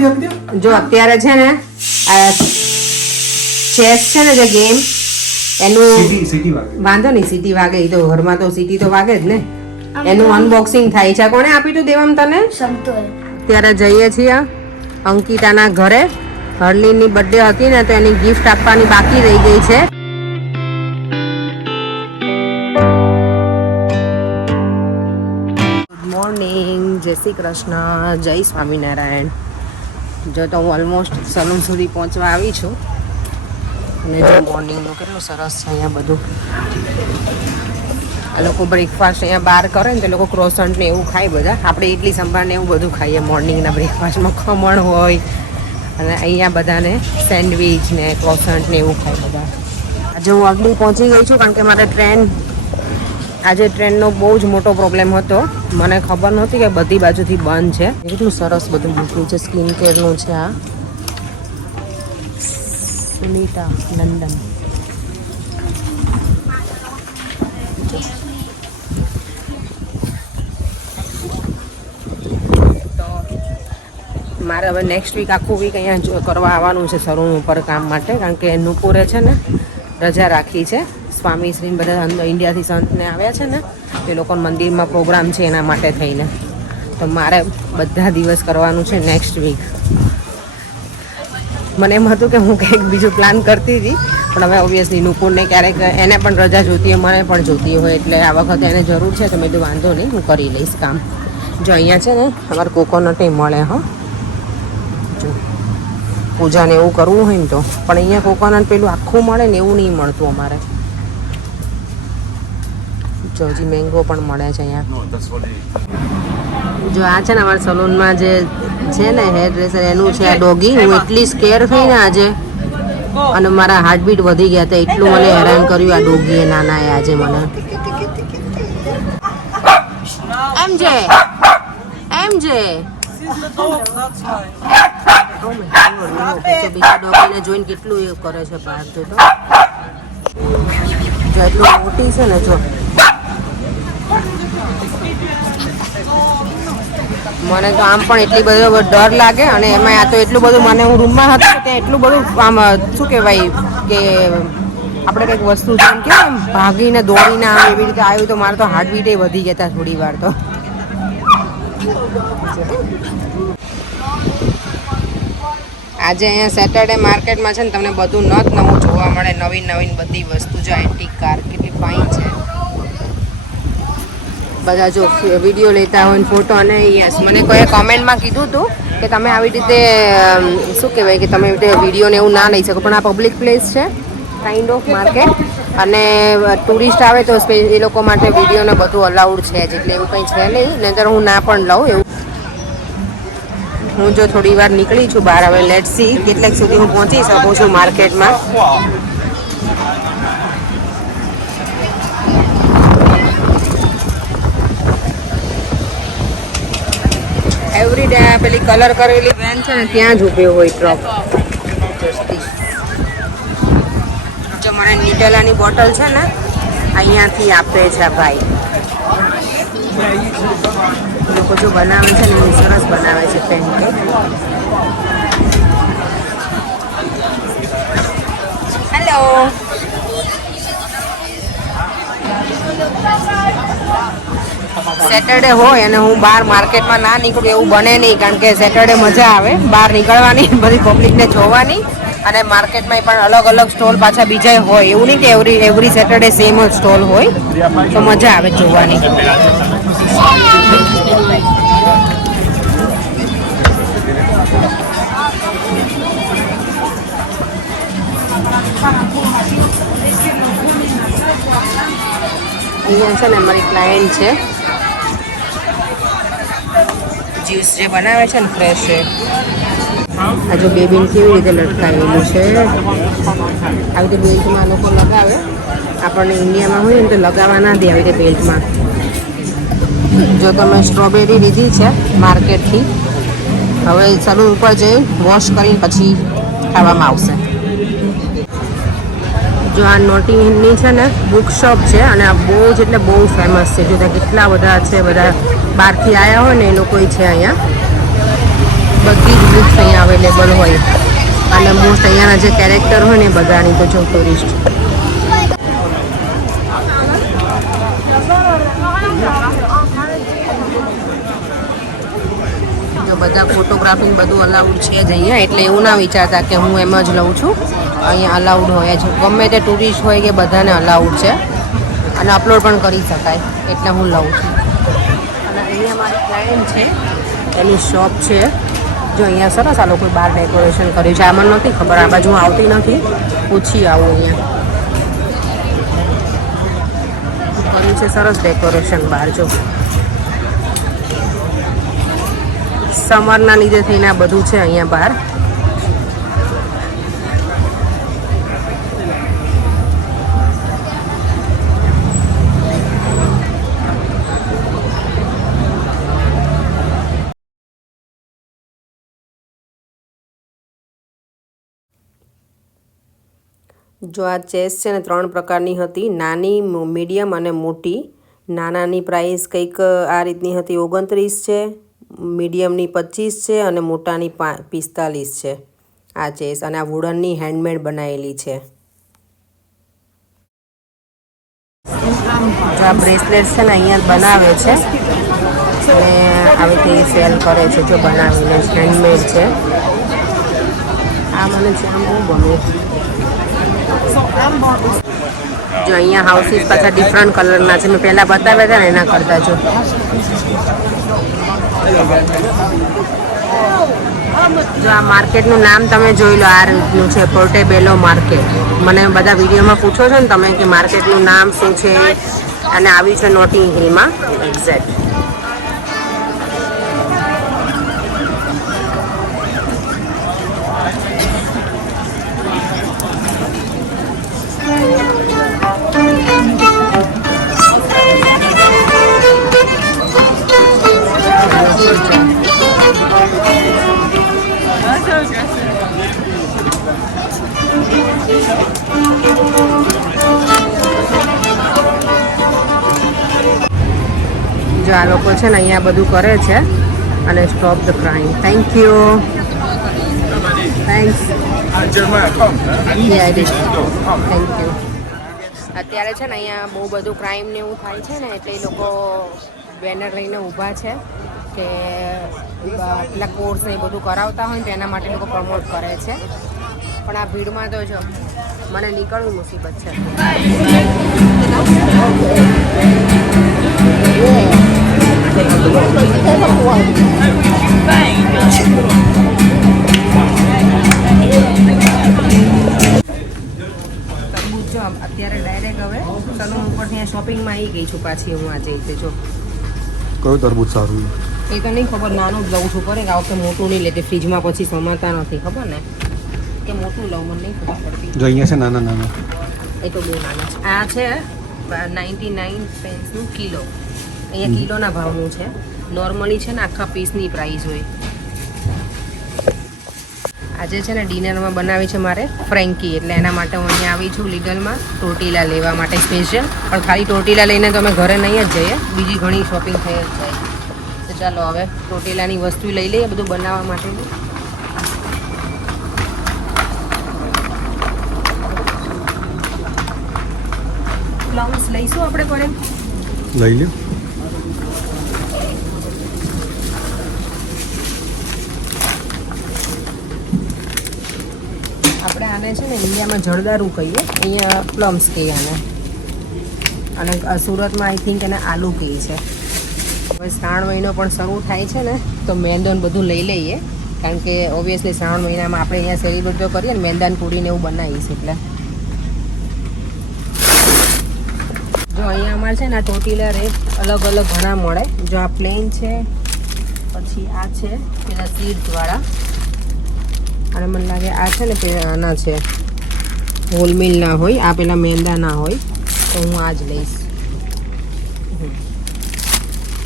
જો અત્યારે છે ને ચેસ છે ને જે ગેમ એનું વાંધો નહીં સિટી વાગે તો ઘરમાં તો સિટી તો વાગે જ ને એનું અનબોક્સિંગ થાય છે. કોણે આપ્યું તું દેવમ તને? ત્યારે જઈએ છીએ અંકિતાના ઘરે. હરલીની બર્થડે હતી ને તો એની ગિફ્ટ આપવાની બાકી રહી ગઈ છે. ગુડ મોર્નિંગ, જય શ્રી કૃષ્ણ, જય સ્વામિનારાયણ. જો તો હું ઓલમોસ્ટ સલૂન સુધી પહોંચવા આવી છું અને જો મોર્નિંગનું કેટલું સરસ છે અહીંયા બધું. આ લોકો બ્રેકફાસ્ટ અહીંયા બહાર કરે ને તો લોકો ક્રોસન્ટ ને એવું ખાય બધા. આપણે ઇડલી સંભાર ને એવું બધું ખાઈએ મોર્નિંગના બ્રેકફાસ્ટમાં. ખમણ હોય અને અહીંયા બધાને સેન્ડવિચ ને ક્રોસન્ટ ને એવું ખાય બધા. આજે હું અગલી પહોંચી ગઈ છું કારણ કે મારે આજે ટ્રેનનો બહુ જ મોટો પ્રોબ્લેમ હતો. મને ખબર નહોતી કે બધી બાજુથી બંધ છે. કેટલું સરસ બધું મૂક્યું છે. સ્કિન કેરનું છે. આ સુનિતા લંડન. મારે હવે નેક્સ્ટ વીક આખું વીક અહીંયા કરવા આવવાનું છે સલૂન ઉપર કામ માટે. કારણ કે નુપુરે છે ને રજા રાખી છે. સ્વામી શ્રી બધા ઇન્ડિયાથી સંતને આવ્યા છે ને તે લોકો મંદિરમાં પ્રોગ્રામ છે એના માટે થઈને. તો મારે બધા દિવસ કરવાનું છે નેક્સ્ટ વીક. મને એમ હતું કે હું કંઈક બીજું પ્લાન કરતી હતી પણ હવે ઓબ્વિયસલી નુપુરને ક્યારેક એને પણ રજા જોતી હોય, મને પણ જોતી હોય એટલે આ વખતે એને જરૂર છે તો મેં તો વાંધો નહીં, હું કરી લઈશ કામ. જો અહીંયા છે ને અમારે કોકોનટ મળે. હા, પૂજાને એવું કરવું હોય ને તો. પણ અહીંયા કોકોનટ પેલું આખું મળે ને એવું નહીં મળતું અમારે. જો હજી મેંગો પણ મળે છે અહીંયા. જો આ છે ને અમારા સલૂનમાં જે છે ને હેર ડ્રેસર એનું છે આ ડોગી. હું એટલી સ્કેર થઈ ને આજે અને મારા હાર્ટબીટ વધી ગયા હતા. એટલું મને હેરાન કર્યું આ ડોગીએ નાના એ આજે મને. એમ જે બીજા ડોગીને જોઈને કેટલું એ કરે છે બહાર. જો તો એટલું મોટી છે ને. જો મને તો આમ પણ એટલી બધો ડર લાગે અને એમાં આ તો એટલું બધું મને હું રૂમમાં હતી ત્યાં એટલું બધું આમ શું કહેવાય કે આપણે કંઈક વસ્તુ જેમ કે આમ ભાગીને દોડીને આમ એવી રીતે આવ્યું તો મારે તો હાર્ટબીટે વધી ગયા હતા થોડી વાર. તો આજે અહીંયા સેટરડે માર્કેટમાં છે ને તમને બધું નવું જોવા મળે. નવીન બધી વસ્તુ. જો એન્ટિક કાર કેટલી ફાઇન છે. બધા જો વિડીયો લેતા હોય ફોટો. અને યસ, મને કોઈએ કોમેન્ટમાં કીધું હતું કે તમે આવી રીતે શું કહેવાય કે તમે એવી રીતે વિડીયોને એવું ના લઈ શકો પણ આ પબ્લિક પ્લેસ છે કાઇન્ડ ઓફ માર્કેટ અને ટુરિસ્ટ આવે તો એ લોકો માટે વિડીયોને બધું અલાઉડ છે જ. એટલે એવું કંઈ છે નહીં, નહીંતર હું ના પણ લઉં એવું. હું જો થોડી વાર નીકળી છું બહાર. હવે લેટ સી કેટલાક સુધી હું પહોંચી શકું છું માર્કેટમાં. એવરી ડે પેલી કલર કરેલી વેન છે ને ત્યાં જ ઊભી હોય ટ્રક. જો મને નિટેલાની બોટલ છે ને અહીંયાથી આપે છે ભાઈ. લોકો જો બનાવે છે ને એ સરસ બનાવે છે પેનકેક. હેલો, સેટરડે હોય અને હું બહાર માર્કેટમાં ના નીકળું એવું બને નહીં. કારણ કે સેટરડે મજા આવે બહાર નીકળવાની, બધી પબ્લિકને જોવાની અને માર્કેટમાં પણ અલગ સ્ટોલ પાછા બીજા હોય. એવું નહીં કે એવરી સેટરડે સેમ જ સ્ટોલ હોય. તો મજા આવે જોવાની. અહીંયા છે ને અમારી ક્લાયન્ટ છે. જ્યુસ જે બનાવે છે ને ફ્રેશ છે. આ જો બેબીને કેવી રીતે લટકાવેલું છે. આવી રીતે બેલ્ટમાં લોકો લગાવે. આપણને ઇન્ડિયામાં હોય ને તો લગાવવા ના દે આવી રીતે બેલ્ટમાં. જો તમે સ્ટ્રોબેરી લીધી છે માર્કેટથી, હવે સલૂન ઉપર જઈ વોશ કરીને પછી ખાવામાં આવશે. જો આ નોટિંગની છે ને બુક શોપ છે અને આ બહુ જ એટલે બહુ ફેમસ છે. જો ત્યાં કેટલા બધા છે, બધા બહારથી આવ્યા હોય ને એ લોકો છે અહીંયા. બધી જ બુક્સ અહીંયા અવેલેબલ હોય અને મોસ્ટ અહીંયાના જે કેરેક્ટર હોય ને બધાની તો જો ટુરિસ્ટ જો બધા ફોટોગ્રાફી બધું અલાઉડ છે જ અહીંયા, એટલે એવું ના વિચારતા કે હું એમ જ લઉં છું. અહીંયા અલાઉડ હોય છે, ગમે તે ટુરિસ્ટ હોય કે બધાને અલાઉડ છે અને અપલોડ પણ કરી શકાય, એટલે હું લઉં છું. અને અહીંયા મારી ક્લાયન્ટ છે, એની શોપ છે. જો અહીંયા સરસ આ લોકોએ બહાર ડેકોરેશન કર્યું છે. આ મને નથી ખબર, આ બાજુ આવતી નથી, પૂછી આવું. અહીંયા કર્યું છે સરસ ડેકોરેશન બહાર. જો સમરના લીધે થઈને આ બધું છે અહીંયા બહાર. જો આ ચેસ છે ને 3 પ્રકારની હતી, નાની, મીડિયમ અને મોટી. નાનાની પ્રાઇસ કંઈક આ રીતની હતી 29 છે, મીડિયમની 25 છે અને મોટાની 45 છે આ ચેસ. અને આ વુડનની હેન્ડમેડ બનાવેલી છે. જો આ બ્રેસલેટ છે ને અહીંયા બનાવે છે અને આવી રીતે સેલ કરે છે. જો બનાવીને હેન્ડમેડ છે. આ મને છે આમ બહુ ગમે. જો અહીંયા હાઉસીસ પાછા ડિફરન્ટ કલરના છે. મેં પહેલાં બતાવ્યા હતા ને એના કરતાં. જો આ માર્કેટનું નામ તમે જોઈ લો, આ રીતનું છે પોર્ટેબેલો માર્કેટ. મને બધા વિડીયોમાં પૂછો છો ને તમે કે માર્કેટનું નામ શું છે, અને આવી છે નોટિંગ હિલમાં એક્ઝેક્ટ. જો આ લોકો છે ને અહીંયા બધું કરે છે અને stop the crime. Thank you. Thanks. Thank you. અત્યારે છે ને અહીંયા બહુ બધું ક્રાઇમ ને એવું થાય છે ને, એટલે એ લોકો બેનર લઈને ઊભા છે કે પેલા કોર્સ ને એ બધું કરાવતા હોય ને તો એના માટે લોકો પ્રમોટ કરે છે. પણ આ ભીડમાં તો જો મને નીકળવું મુસીબત છે. અત્યારે ડાયરેક્ટ હવે તરબૂચ ઉપર ત્યાં શોપિંગમાં આવી ગઈ છું પાછી હું આજે. જો કયું તરબૂચ સારું એ તો નહીં ખબર, નાનું જ લઉં છું. કરે કે આ વખતે મોટું નહીં લેતી, ફ્રીજમાં પછી સમાતા નથી. ખબર ને કે મોટું લઉં, મને નહીં ખબર પડતી. જો અહીંયા છે નાના નાના, એ તો બહુ નાના છે. આ છે 99 પેન્સનું કિલો. અહીંયા કિલોના ભાવનું છે. નોર્મલી છે ને આખા પીસની પ્રાઇસ હોય. આજે છે ને ડિનરમાં બનાવી છે મારે ફ્રેન્કી, એટલે એના માટે હું અહીંયા આવી છું લીડલમાં ટોર્ટીલા લેવા માટે સ્પેશિયલ. પણ ખાલી ટોર્ટીલા લઈને તો અમે ઘરે નહીં જ જઈએ, બીજી ઘણી શોપિંગ થઈ જ જાય. તો ચાલો હવે ટોર્ટીલાની વસ્તુ લઈ લઈએ બધું બનાવવા માટેનું. પ્લમ્સ લઈશું આપણે પડે, લઈ લ્યો. આપણે આને છે ને ઇન્ડિયામાં જળદારું કહીએ, અહીંયા પ્લમ્સ કહીએ આને, અને સુરતમાં આઈ થિંક એને આલુ કહે છે. હવે શ્રાવણ મહિનો પણ શરૂ થાય છે ને, તો મેંદોન બધું લઈ લઈએ, કારણ કે ઓબ્વિયસલી શ્રાવણ મહિનામાં આપણે અહીંયા સેલિબ્રેટ તો કરીએ ને, મેંદાન પૂરીને એવું બનાવીશ. એટલે જો અહીંયા અમારે છે ને આ ટોર્ટીલા રેટ અલગ અલગ ઘણા મળે. જો આ પ્લેન છે, પછી આ છે પેલા સીડ્સવાળા, અને મને લાગે આ છે ને આના છે હોલમિલ ના હોય, આ પેલા મેંદા ના હોય, તો હું આ જ લઈશ.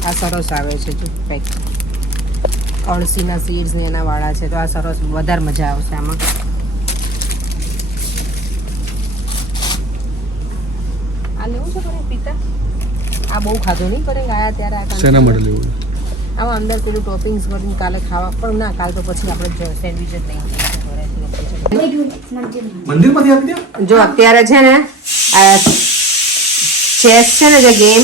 આ સરસ આવે છે જો પેક, અળસીના સીડ્સ ને એના વાળા છે, તો આ સરસ, વધારે મજા આવશે આમાં. આ લેવું છે કરે પિતા? આ બહુ ખાધું નહીં કરે, આયા ત્યારે આ શેના માટે લેવું? આવા અંદર પેલું ટોપિંગ્સ કરીને કાલે ખાવા પણ ના કાલ તો પછી આપણે સેન્ડવિચ જ લઈ જઈશું. મંદિરમાંથી આપી દે. જો અત્યારે છે ને આ ચેસ છે ને જે ગેમ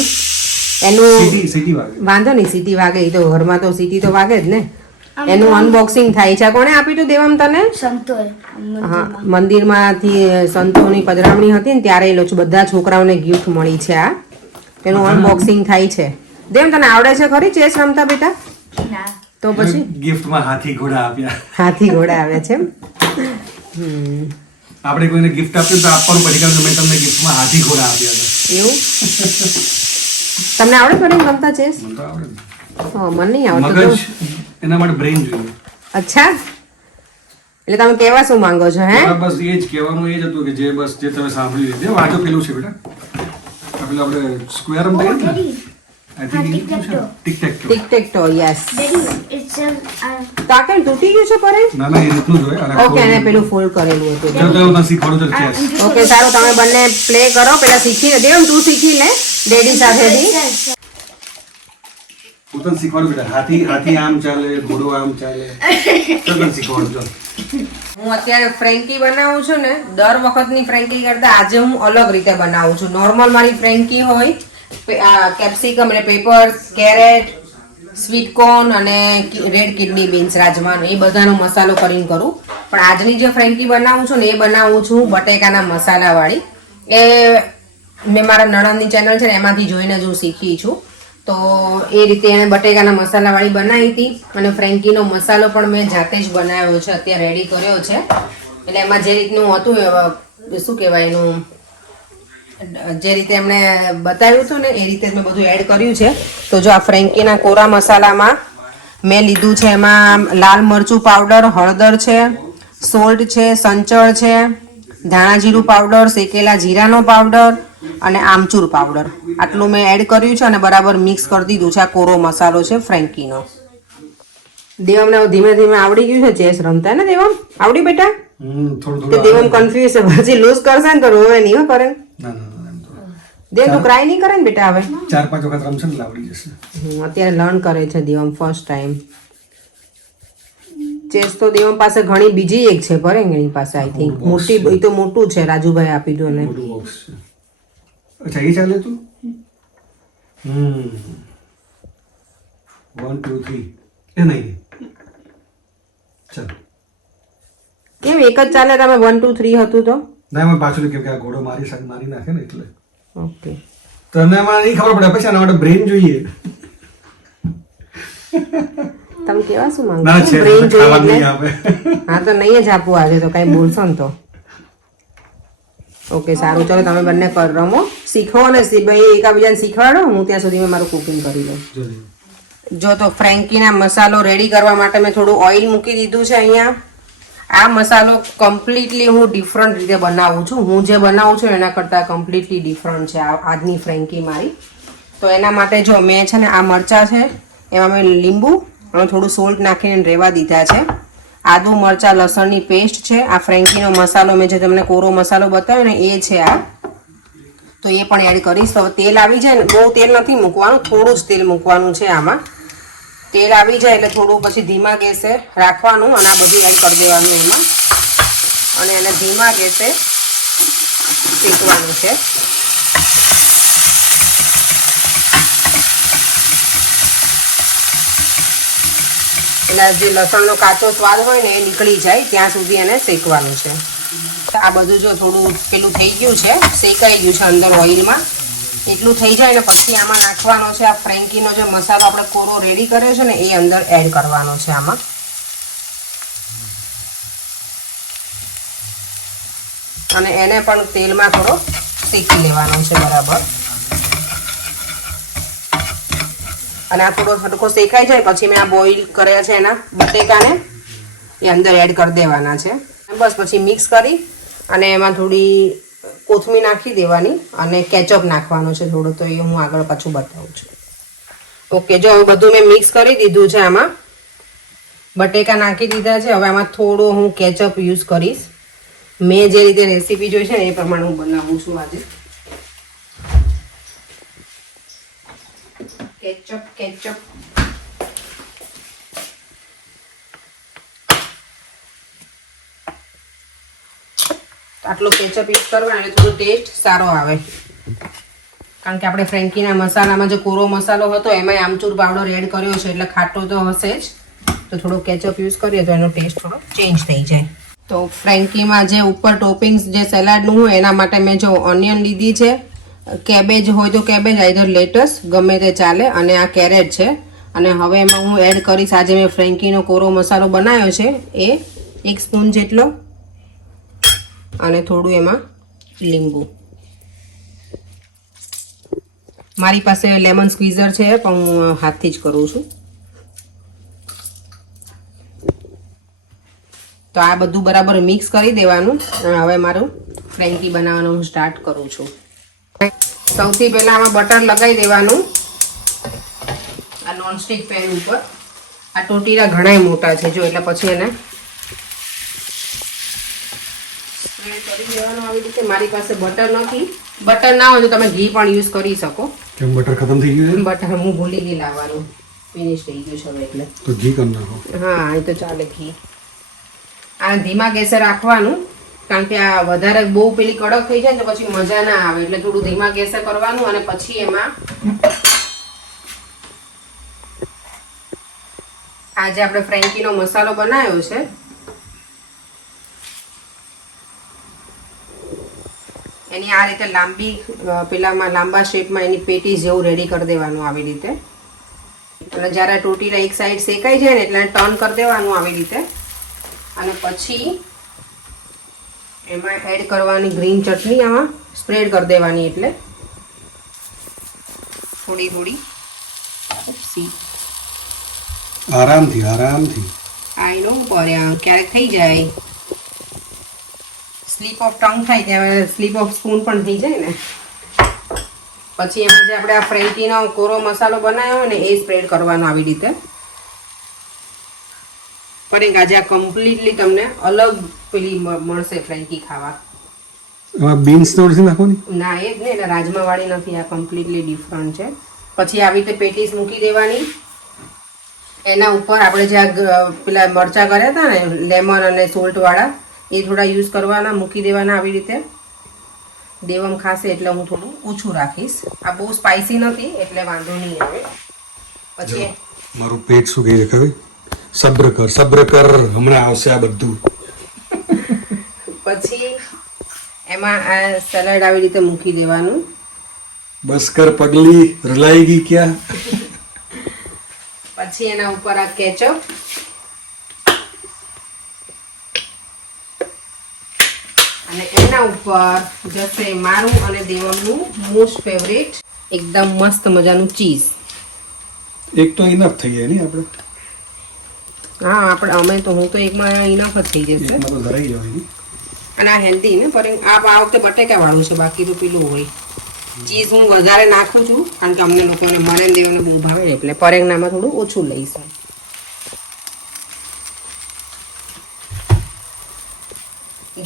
એનું સિટી વાગે. વાંધો નહીં સીટી વાગે એ તો ઘરમાં તો સીટી તો વાગે જ ને. એનું અનબોક્સિંગ થાય છે. કોને આપ્યું હતું દેવમ તને? હા, મંદિરમાંથી સંતોની પધરામણી હતી ને ત્યારે એ લોકો બધા છોકરાઓને ગિફ્ટ મળી છે. આ એનું અનબોક્સિંગ થાય છે. દેવમ તને આવડે છે ખરી ચેસ રમતા બેટા? તો પછી ગિફ્ટમાં હાથી ઘોડા આપ્યા. હાથી ઘોડા આવે છે. આપણે કોઈને ગિફ્ટ આપ્યું તો આપવાનું પછી કારણ કે મેં તમને ગિફ્ટમાં હાથી ઘોડા આપ્યા હતા. એવું તમને આવડે પડી રમતા ચેસ? મને તો આવડે ને. હા, મને નહીં આવડતું. મગજ એના માટે બ્રેઇન જોઈએ. અચ્છા, એટલે તમે કેવા શું માંગો છો? હે, બસ એ જ કહેવાનું એ જ હતું કે જે બસ જે તમે સાંભળ્યું છે વાંચો પેલું છે બેટા. પેલું આપણે સ્ક્વેર રમતા હતા ને. ટિક ટેક ટો. યસ. તો આ કેમ તૂટી ગયું છે પરે? ના ના એ રીતનું જ હોય. અને ઓકે, એને પેલું ફોલ્ડ કરેલું હતું. જો તો હું શીખવાડું છું ચેસ. ઓકે, સારું, તમે બંને પ્લે કરો. પેલા શીખી લે. દેવમ તું શીખી લે ડેડી સાથેથી. હું તને શીખવાડું બેટા. હાથી આમ ચાલે, ઘોડો આમ ચાલે. તો તને શીખવાડું છું. હું અત્યારે ફ્રેન્કી બનાવું છું ને, દર વખતની ફ્રેન્કી કરતા આજે હું અલગ રીતે બનાવું છું. નોર્મલ મારી ફ્રેન્કી હોય કેપ્સિકમ એટલે પેપર, કેરેટ, સ્વીટ કોર્ન અને રેડ કિડની બીન્સ રાજમાનો એ બધાનો મસાલો કરીને કરું. પણ આજની જે ફ્રેન્કી બનાવું છું ને એ બનાવું છું બટેકાના મસાલાવાળી. એ મેં મારા નણંદની ચેનલ છે ને એમાંથી જોઈને જ હું શીખી છું. તો એ રીતે એણે બટેકાના મસાલાવાળી બનાવી હતી અને ફ્રેન્કીનો મસાલો પણ મેં જાતે જ બનાવ્યો છે, અત્યારે રેડી કર્યો છે. એટલે એમાં જે રીતનું હતું શું કહેવાય એનું જે રીતે એમણે બતાવ્યું હતું ને એ રીતે મેં બધું એડ કર્યું છે. તો જો આ ફ્રેન્કીના કોરા મસાલામાં મેં લીધું છે એમાં લાલ મરચું પાવડર, હળદર છે, સોલ્ટ છે, સંચળ છે, ધાણા જીરું પાવડર, શેકેલા જીરાનો પાવડર અને આમચૂર પાવડર. આટલું મેં એડ કર્યું છે અને બરાબર મિક્સ કરી દીધું છે. આ કોરો મસાલો છે ફ્રેન્કીનો. દેવમને ધીમે ધીમે આવડી ગયું છે ચેસ રમતા ને. દેવમ આવડી બેટા? થોડું દેવમ કન્ફ્યુઝ છે, પછી લૂઝ કરશે ને તો રોવે નહીં. કરે ના દેવ તું ક્રાય નહીં કરે ને બેટા? હવે 4-5 વખત રમશે ને આવડી જશે. અત્યારે લર્ન કરે છે દેવમ ફર્સ્ટ ટાઈમ ચેસ. તો દેવમ પાસે ઘણી બીજી એક છે પર એની પાસે આઈ થિંક મોટી. એ તો મોટું છે, રાજુભાઈ આપી દો ને. મોટું બોક્સ છે. અચ્છા એ ચાલે તું. 1 2 3 એ નહીં ચાલ. કેમ એક જ ચાલે? તમે 1 2 3 હતું તો ના એમાં પાછું કેમ કે આ ઘોડો મારી નાખે ને એટલે. ઓકે, તને એમાં નહીં ખબર પડે. પછી આના માટે બ્રેઇન જોઈએ. તમે કેવા શું માંગો? ના છે બ્રેઇન ખાવા જોઈએ નહીં એટલે? આપે. હા, તો નહીં જ આપવું આજે તો. કઈ બોલશો ને તો. ઓકે, સારું, ચલો તમે બંને રમો, શીખો ને ભાઈ એકાબીજાને શીખવાડો. હું ત્યાં સુધી મારું કુકિંગ કરી લઉં. જો તો ફ્રેન્કીના મસાલો રેડી કરવા માટે મેં થોડું ઓઇલ મૂકી દીધું છે અહીંયા. આ મસાલો કમ્પ્લીટલી હું ડિફરન્ટ રીતે બનાવું છું. હું જે બનાવું છું એના કરતાં કમ્પ્લીટલી ડિફરન્ટ છે આજની ફ્રેન્કી મારી. તો એના માટે જો મેં છે ને આ મરચાં છે એમાં મેં લીંબુ અને થોડું સોલ્ટ નાખીને રેવા દીધા છે. આદુ મરચાં લસણની પેસ્ટ છે. આ ફ્રેન્કીનો મસાલો મેં જે તમને કોરો મસાલો બતાવ્યો ને એ છે આ. તો એ પણ એડ કરીશ. તો તેલ આવી જાય ને, બહુ તેલ નથી મૂકવાનું, થોડું જ તેલ મૂકવાનું છે આમાં. તેલ આવી જાય એટલે થોડું પછી ધીમા ગેસે રાખવાનું અને આ બધું એડ કરી દેવાનું એમાં અને એને ધીમા ગેસે શેકવાનું છે. એટલે જે લસણનો કાચો સ્વાદ હોય ને એ નીકળી જાય ત્યાં સુધી એને શેકવાનું છે. આ બધું જો થોડું પેલું થઈ ગયું છે, શેકાઈ ગયું છે અંદર ઓઇલમાં. એટલું થઈ જાય ને પછી આમાં નાખવાનો છે આ ફ્રેન્કીનો જે મસાલો આપણે કોરો રેડી કર્યો છે ને એ અંદર એડ કરવાનો છે આમાં. અને એને પણ તેલમાં થોડો શેકી લેવાનો છે બરાબર. અને આ થોડો હડકો શેકાઈ જાય પછી મેં આ બોઇલ કર્યા છે એના બટેકાને એ અંદર એડ કરી દેવાના છે. બસ પછી મિક્સ કરી અને એમાં થોડી કોથમીર નાખી દેવાની અને કેચઅપ નાખવાનો છે થોડો. તો એ હું આગળ પાછું બતાવું છું. ઓકે, જો હવે બધું મેં મિક્સ કરી દીધું છે. આમાં બટેકા નાખી દીધા છે. હવે આમાં થોડો હું કેચઅપ યુઝ કરીશ. મેં જે રીતે રેસીપી જોઈ છે ને એ પ્રમાણે હું બનાવું છું આજે. કેચઅપ આટલો કેચઅપ યુઝ કરવાનો એટલે થોડો ટેસ્ટ સારો આવે. કારણ કે આપણે ફ્રેન્કીના મસાલામાં જે કોરો મસાલો હતો એમાં આમચૂર પાવડર એડ કર્યો છે એટલે ખાટો તો હશે જ. તો થોડો કેચઅપ યુઝ કરીએ તો એનો ટેસ્ટ થોડો ચેન્જ થઈ જાય. તો ફ્રેન્કીમાં જે ઉપર ટોપિંગ્સ જે સલાડનું હોય એના માટે મેં જો ઓનિયન લીધી છે, કેબેજ હોય તો કેબેજ, આઈધર લેટસ ગમે તે ચાલે, અને આ કેરેટ છે. અને હવે એમાં હું એડ કરીશ આજે મેં ફ્રેન્કીનો કોરો મસાલો બનાવ્યો છે એ 1 સ્પૂન જેટલો, અને થોડું એમાં લીંબુ. મારી પાસે લેમન સ્ક્વીઝર છે પણ હું હાથથી જ કરું છું. તો આ બધું બરાબર મિક્સ કરી દેવાનું. હવે મારું ફ્રેન્કી બનાવવાનું હું સ્ટાર્ટ કરું છું. સૌથી પહેલાં આમાં બટર લગાવી દેવાનું આ નોનસ્ટિક પેન ઉપર. આ ટોટીરા ઘણાય મોટા છે જો, એટલે પછી એને કરી દેવાનું આવી રીતે. મારી પાસે બટર નથી. બટર ના હોય તો તમે ઘી પણ યુઝ કરી શકો. કેમ બટર ખતમ થઈ ગયું છે? બટર હું ભૂલી ગઈ લાવવાનું, ફિનિશ થઈ ગયું છે હવે એટલે. તો ઘી કરી નાખો. હા એ તો ચાલે ઘી. આ ધીમા ગેસે રાખવાનું કારણ કે આ વધારે બહુ પેલી કડક થઈ જાય ને તો પછી મજા ના આવે. એટલે થોડું ધીમા ગેસે કરવાનું. અને પછી એમાં આજે આપણે ફ્રેન્કીનો મસાલો બનાવ્યો છે એની આ રીતે લાંબી પેલામાં લાંબા શેપમાં એની પેટીસ જેવું રેડી કરી દેવાનું આવી રીતે. અને જ્યારે ટોટીલા એક સાઈડ શેકાઈ જાય ને એટલે ટર્ન કરી દેવાનું આવી રીતે. અને પછી એમાં એડ કરવાની ગ્રીન ચટણી, આમાં સ્પ્રેડ કરી દેવાની. એટલે થોડી થોડી આરામથી આઈ નો ક્યારેક થઈ જાય, સ્લીપ ઓફ ટંગ થાય ત્યાં સ્લીપ ઓફ સ્પૂન પણ થઈ જાય ને. પછી એમાં જે આપણે આ ફ્રેન્કીનો કોરો મસાલો બનાવ્યો ને એ સ્પ્રેડ કરવાનો આવી રીતે. પણ આજે આ કમ્પ્લીટલી તમને અલગ પેલી મળશે ફ્રેન્કી ખાવા. એમાં બીન્સ તો નથી નાખવાની? ના એ જ ને, એટલે રાજમા વાળી નથી, આ કમ્પ્લીટલી ડિફરન્ટ છે. પછી આવી રીતે પેટીસ મૂકી દેવાની. એના ઉપર આપણે જે પેલા મરચા કર્યા હતા ને લેમન અને સોલ્ટ વાળા એ થોડા યુઝ કરવાના, મૂકી દેવાના આવી રીતે. દેવમ ખાશે એટલે હું થોડું ઓછું રાખીશ. આ બહુ સ્પાઇસી નથી એટલે વાંધો નહીં આવે. પછી મારું પેટ શું કહે છે ખબર? સબ્ર કર હમણાં આવશે આ બધું. પછી એમાં આ સલાડ આવી રીતે મૂકી દેવાનું. બસ કર પગલી, રલાઈ ગઈ ક્યાં? પછી એના ઉપર આ કેચઅપ, અને એના ઉપર જશે મારું અને દેવમનું મોસ્ટ ફેવરેટ એકદમ મસ્ત મજાનું ચીઝ. એક તો ઇનફ થઈ જાય નહીં આપણે? હા આપણે અમે તો હું તો એકમાં ઇનફ જ થઈ જશે. એકમાં તો ધરાઈ જવાય નહીં. અને આ હેલ્ધી ને, પર આ વખતે બટેકા વાળું છે, બાકી તો પેલું હોય. ચીઝ હું વધારે નાખું છું કારણ કે અમને લોકોને મારે દેવાને બહુ ભાવે ને એટલે પરેંગનામાં થોડું ઓછું લઈશું.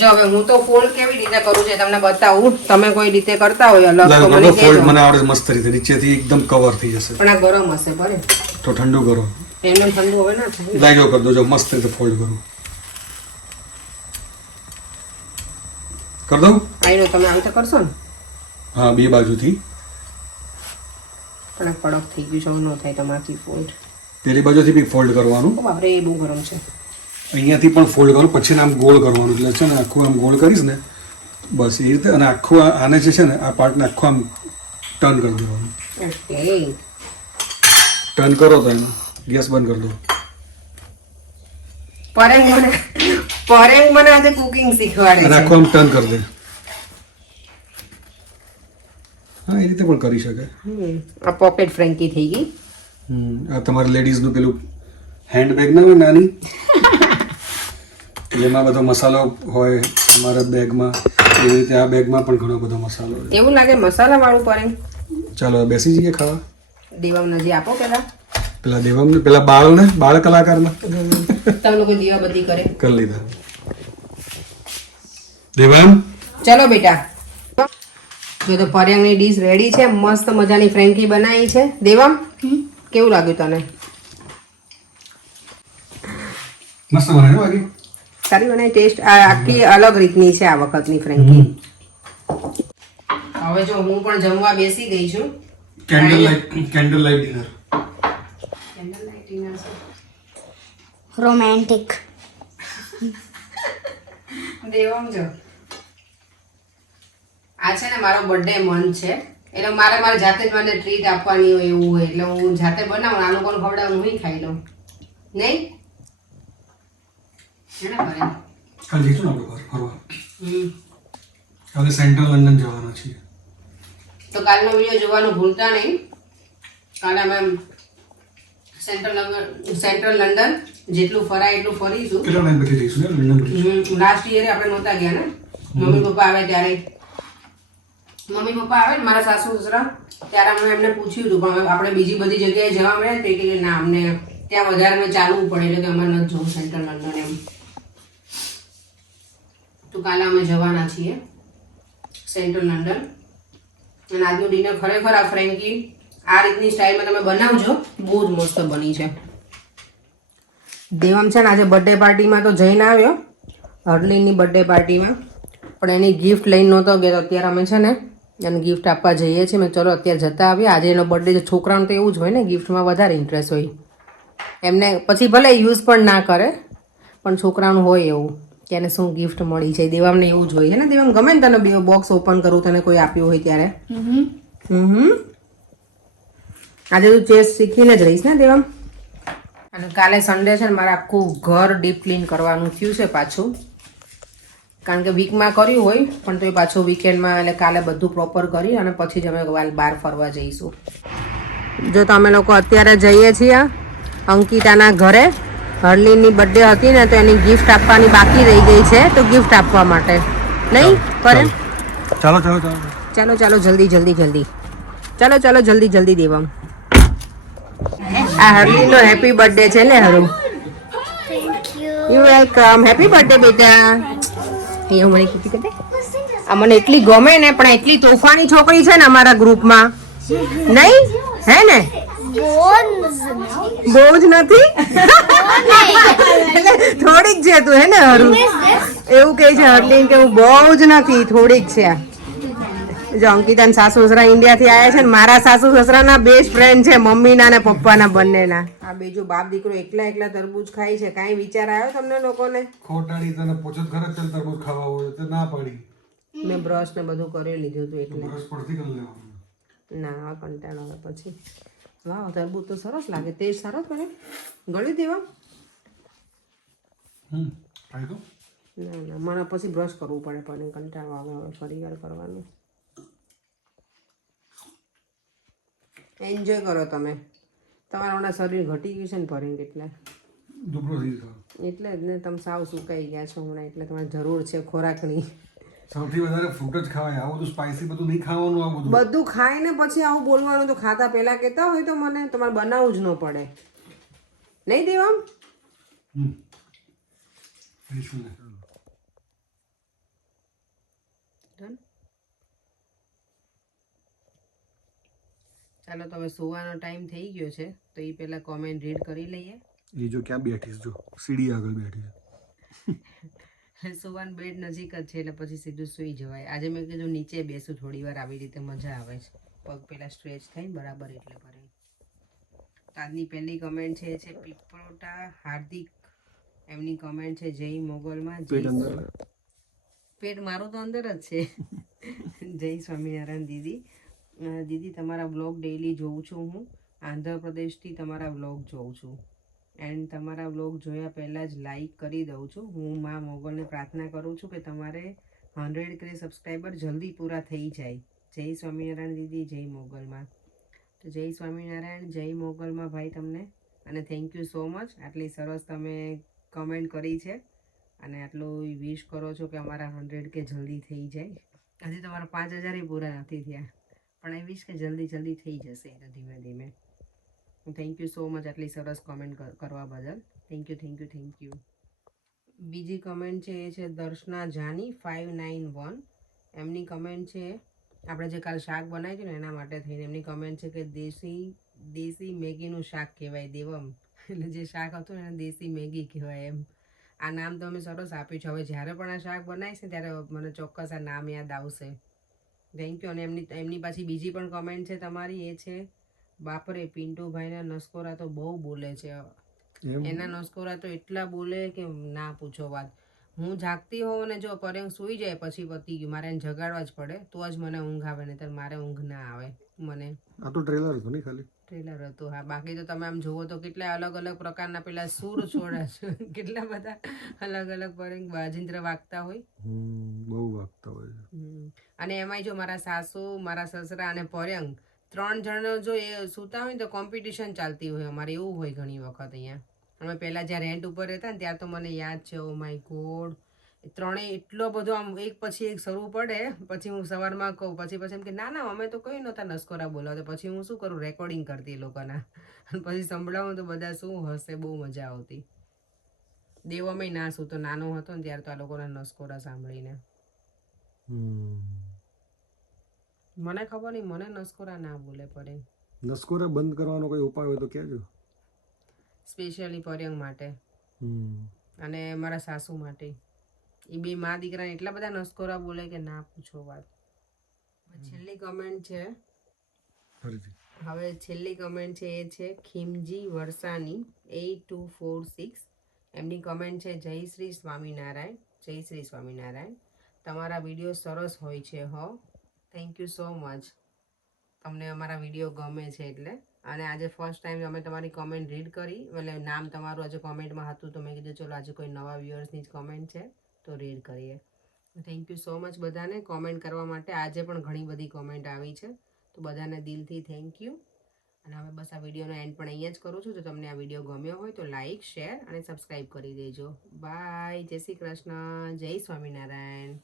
જો હવે હું તો ફોલ્ડ કેવી રીતે કરું છે તમને બતાવું. તમે કોઈ રીતે કરતા હોય અલગ તો મને કહેજો. મને આવડે મસ્ત રીતે નીચેથી એકદમ કવર થઈ જશે. પણ આ ગરમ હશે બરે તો ઠંડુ કરો. એમને ઠંડુ હવે ના થાય. લાઈજો કરી દો, જો મસ્ત રીતે ફોલ્ડ કરું. કરી દઉં? આઈનો તમે આવી રીતે કરશો ને? હા, બે બાજુથી. પણ કડક થઈ ગયું છે, ન થાય તમારથી ફોલ્ડ. પેલી બાજુથી બી ફોલ્ડ કરવાનું. બાપરે એ બહુ ગરમ છે. અહીંયાથી પણ ફોલ્ડ કરવાનું, પછી આમ ગોળ કરવાનું. એટલે છે ને આખું આમ ગોળ કરીશ ને બસ એ રીતે. અને આખું આને જે છે ને આ પાર્ટને આખું આમ ટર્ન કરી દેવાનું. ઓકે, ટર્ન કરો તો એનો ગેસ બંધ કરી દો. પરેંગ મને આજે કુકિંગ શીખવાડે અને છે. આખું આમ ટર્ન કરી દે. હા, એ રીતે પણ કરી શકે. આ પોકેટ ફ્રેન્કી થઈ ગઈ. આ તમારે લેડીઝનું પેલું હેન્ડબેગ ના હોય નાની, જેમાં બધો મસાલો હોય તમારા બેગમાં, એવી રીતે આ બેગમાં પણ ઘણો બધો મસાલો હોય. એવું લાગે મસાલા વાળું પરેંગ. ચાલો બેસી જઈએ ખાવા. દેવમ નજી આપો પેલા દેવમને, પેલા બાળ કલાકારને તમે લોકો દીવા બધી કરે કરી લીધા. દેવમ ચલો બેટા. જો તો પરેંગની ડીશ રેડી છે. મસ્ત મજાની ફ્રેન્કી બનાવી છે. દેવમ કેવું લાગ્યું તને? મસ્ત બનાવ્યું બાકી. સારી બનાવી ટેસ્ટ આખી અલગ રીતની છે આ વખતની ફ્રેન્કી. હવે જો હું પણ જમવા બેસી ગઈ છું. Candle light dinner. Romantic. Devam જો આ છે ને મારો બર્થડે મંથ છે એટલે મારે જાતે જ મને ટ્રીટ આપવાની હોય એવું હોય એટલે હું જાતે બનાવું આ લોકોને ખવડાવવાનું હું ખાઈ લઉં નહીં છે ને ભાઈ. કાલ જઈશું ને આપણે બહાર ફરવા. કાલે સેન્ટ્રલ લંડન જવાના છીએ. તો કાલનો વિડીયો જોવાનું ભૂલતા નહીં. કાલે અમે સેન્ટ્રલ લંડન જેટલું ફરાય એટલું ફરીશું. કેટલા ટાઈમ પછી જઈશું ને લંડન? લાસ્ટ યરે આપણે નહોતા ગયા ને મમ્મી પપ્પા આવે ત્યારે. મમ્મી પપ્પા આવે ને મારા સાસુ સસરા ત્યારે અમે એમને પૂછ્યું હતું પણ આપણે બીજી બધી જગ્યાએ જવા મળે તે કે ના અમને ત્યાં વધારે મેં ચાલવું પડે એટલે કે અમારે નથી જવું સેન્ટ્રલ લંડન એમ. તો કાલે અમે જવાના છીએ સેન્ટ્રલ લંડન. અને આજનું ડિનર ખરેખર આ ફ્રેન્કી આ રીતની સ્ટાઇલમાં તમે બનાવજો બહુ જ મસ્ત બની છે. દેવમ છે ને આજે બર્થડે પાર્ટીમાં તો જઈને આવ્યો હર્લિનની બર્થડે પાર્ટીમાં પણ એની ગિફ્ટ લઈને નહોતો ગયો. અત્યારે અમે છે ને એને ગિફ્ટ આપવા જઈએ છીએ. મેં ચલો અત્યારે જતા આવ્યા. આજે એનો બર્થડે છોકરાનું તો એવું જ હોય ને ગિફ્ટમાં વધારે ઇન્ટરેસ્ટ હોય એમને. પછી ભલે યુઝ પણ ના કરે પણ છોકરાનું હોય એવું કે એને શું ગિફ્ટ મળી છે. દેવામને એવું જ હોય છે ને દેવામ ગમે ને તને બે બોક્સ ઓપન કરું તને કોઈ આપ્યું હોય ત્યારે. આજે તું ચેસ શીખીને જ રહીશ ને દેવામ. અને કાલે સન્ડે છે ને મારે આખું ઘર ડીપ ક્લીન કરવાનું થયું છે પાછું કારણ કે વીકમાં કર્યું હોય પણ તો એ પાછું વીકેન્ડમાં એટલે કાલે બધું પ્રોપર કરી અને પછી જ અમે બહાર ફરવા જઈશું. જો તમે લોકો અત્યારે જઈએ છીએ અંકિતાના ઘરે. હર્લિનની બર્થડે હતી ને તો એની ગિફ્ટ આપવાની બાકી રહી ગઈ છે તો ગિફ્ટ આપવા માટે નહીં કરે. ચાલો જલ્દી દેવામ. આ હર્લિનનો હેપી બર્થડે છે ને હરુ. You welcome. હેપી બર્થડે બેટા. એ મને કીધી કે આ મને એટલી ગમે ને પણ એટલી તોફાની છોકરી છે ને અમારા ગ્રુપમાં નહીં હે ને બહુ જ નથી થોડીક છે તું હે ને હરુ એવું કહે છે હર્લિન કે હું બહુ જ નથી થોડીક છે. જો અંકિતા સાસુ સસરા ઇન્ડિયાથી આવ્યા છે ને મારા સાસુ સસરાના બેસ્ટ ફ્રેન્ડ છે મમ્મીના ને પપ્પાના બંનેના. આ બીજું બાપ દીકરો એકલા તરબૂચ ખાય છે. કાંઈ વિચાર આવ્યો તમને લોકોને? ખોટાડી તને પૂછો ઘરે ચાલ તરબૂચ ખાવા હોય તો ના પાડી. મેં બ્રશ ને બધું કરી લીધું હતું એટલે બ્રશ પડતી કરી લેવાનું. ના કંટાળો આવે પછી. વાહ તરબૂચ તો સરસ લાગે. તેજ સરસ બને ગળી દેવા. ખાઈ દો. ના મને પછી બ્રશ કરવું પડે પણ કંટાળો આવે હવે ફરી વાર કરવાનું. એન્જોય કરો તમે. તમારા હમણાં શરીર ઘટી ગયું છે ને ફરીને એટલે જ ને તમે સાવ સુકાઈ ગયા છો હમણાં એટલે તમારે જરૂર છે ખોરાકની. સૌથી વધારે ફ્રૂટ જ ખવાય. આવું બધું સ્પાઇસી બધું નહીં ખાવાનું. આ બધું ખાઈને પછી આવું બોલવાનું તો ખાતા પહેલા કહેતા હોય તો મને તમારે બનાવવું જ ન પડે નહીં દેવામ. ચાલો તો હવે સુવાનો ટાઈમ થઈ ગયો છે તો એ પહેલા કોમેન્ટ રીડ કરી લઈએ. એ જો ક્યાં બેઠી જો સીડી આગળ બેઠી છે. સુવાન બેડ નજીક જ છે એટલે પછી સીધું સૂઈ જવાય. આજે મેં કીધું નીચે બેસું થોડી વાર આવી રીતે મજા આવે છે. પગ પેલા સ્ટ્રેચ થાય બરાબર એટલે કરે. આજની પહેલી કમેન્ટ છે પીપળોટા હાર્દિક. એમની કમેન્ટ છે જય મોગલમાં. પેટ મારું તો અંદર જ છે. જય સ્વામિનારાયણ દીદી. દીદી તમારા વ્લોગ ડેઈલી જોઉં છું હું. આંધ્રપ્રદેશથી તમારા વ્લોગ જોઉં છું એન્ડ તમારા વ્લોગ જોયા પહેલાં જ લાઈક કરી દઉં છું. હું મા મોગલને પ્રાર્થના કરું છું કે તમારે 100K સબસ્ક્રાઈબર જલ્દી પૂરા થઈ જાય. જય સ્વામિનારાયણ દીદી. જય મોગલમાં. તો જય સ્વામિનારાયણ જય મોગલમાં ભાઈ તમને અને થેન્ક યુ સો મચ. આટલી સરસ તમે કમેન્ટ કરી છે અને આટલું વિશ કરો છો કે અમારા 100K જલ્દી થઈ જાય. હજી તમારા 5000 પૂરા નથી થયા પણ એ વિશ કે જલ્દી થઈ જશે ધીમે ધીમે. થેન્ક યુ સો મચ આટલી સરસ કમેન્ટ કરવા બદલ. Thank you. બીજી કમેન્ટ છે એ છે દર્શના જાની 591. એમની કમેન્ટ છે આપણે જે કાલ શાક બનાવ્યું હતું ને એના માટે થઈને એમની કમેન્ટ છે કે દેશી મેગીનું શાક કહેવાય દેવમ. એટલે જે શાક હતું એને દેશી મેગી કહેવાય એમ. આ નામ તો અમે સરસ આપ્યું છે. હવે જ્યારે પણ આ શાક બનાવીશ ને ત્યારે મને ચોક્કસ આ નામ યાદ આવશે. Thank you. અને એમની પાછી બીજી પણ કમેન્ટ છે તમારી, એ છે બાપરે પિન્ટુભાઈના નસકોરા તો બહુ બોલે છે. એના નસકોરા તો એટલા બોલે કે ના પૂછો વાત. હું જાગતી હોઉં ને જો પરેંગ સૂઈ જાય પછી પતી ગયું, મારે એને જગાડવા જ પડે તો જ મને ઊંઘ આવે, ને મારે ઊંઘ ના આવે મને. આ તો ટ્રેલર હતું ને ખાલી? ટ્રેલર હતું હા. બાકી તો તમે આમ જુઓ તો કેટલા અલગ અલગ પ્રકારના પેલા સૂર છોડા છે, કેટલા બધા અલગ અલગ પરેંગ વાજિંત્ર વાગતા હોય. બહુ વાગતા હોય છે. અને એમાંય જો મારા સાસુ, મારા સસરા અને પરેંગ 3 જણ જો એ સૂતા હોય ને તો કોમ્પિટિશન ચાલતી હોય અમારે, એવું હોય ઘણી વખત અહીંયા. અમે પહેલાં જ્યાં રેન્ટ ઉપર રહેતા ને ત્યાં તો મને યાદ છે, ઓ માય ગોડ, ત્રણેય એટલો બધો આમ એક પછી એક શરૂ પડે. પછી હું સવારમાં કહું, પછી એમ કે ના ના અમે તો કઈ નહોતા નસકોરા બોલાવતા. પછી હું શું કરું, રેકોર્ડિંગ કરતી એ લોકોના, અને પછી સંભળાવું તો બધા શું હશે, બહુ મજા આવતી. દેવ અમે ના સૂતો, નાનો હતો ને ત્યારે તો આ લોકોના નસકોરા સાંભળીને. મને ખબર નહીં, મને નસકોરા ના બોલે પરેંગ. નસકોરા બંધ કરવાનો કોઈ ઉપાય હોય તો કહેજો. સ્પેશિયલી પરેંગ માટે અને મારા સાસુ માટે. એ બે મા દીકરાને એટલા બધા નસકોરા બોલે કે ના પૂછો વાત. છેલ્લી કમેન્ટ છે, હવે છેલ્લી કમેન્ટ છે એ છે ખીમજી વરસાની 8246. એમની કમેન્ટ છે જય શ્રી સ્વામિનારાયણ. જય શ્રી સ્વામિનારાયણ. તમારા વિડીયો સરસ હોય છે હો. Thank you so much. તમને અમારા વિડીયો ગમે છે એટલે. અને આજે ફર્સ્ટ ટાઈમ અમે તમારી કોમેન્ટ રીડ કરી, એટલે નામ તમારું આજે કોમેન્ટમાં હતું તો મેં કીધું ચલો આજે કોઈ નવા વ્યુઅર્સની જ કોમેન્ટ છે તો રીડ કરીએ. થેન્ક યુ સો મચ બધાને કોમેન્ટ કરવા માટે. આજે પણ ઘણી બધી કોમેન્ટ આવી છે તો બધાને દિલથી થેન્ક યુ. અને હવે બસ આ વિડીયોનો એન્ડ પણ અહીંયા જ કરું છું. તો તમને આ વિડીયો ગમ્યો હોય તો લાઇક, શેર અને સબસ્ક્રાઈબ કરી દેજો. બાય. જય શ્રી કૃષ્ણ. જય સ્વામિનારાયણ.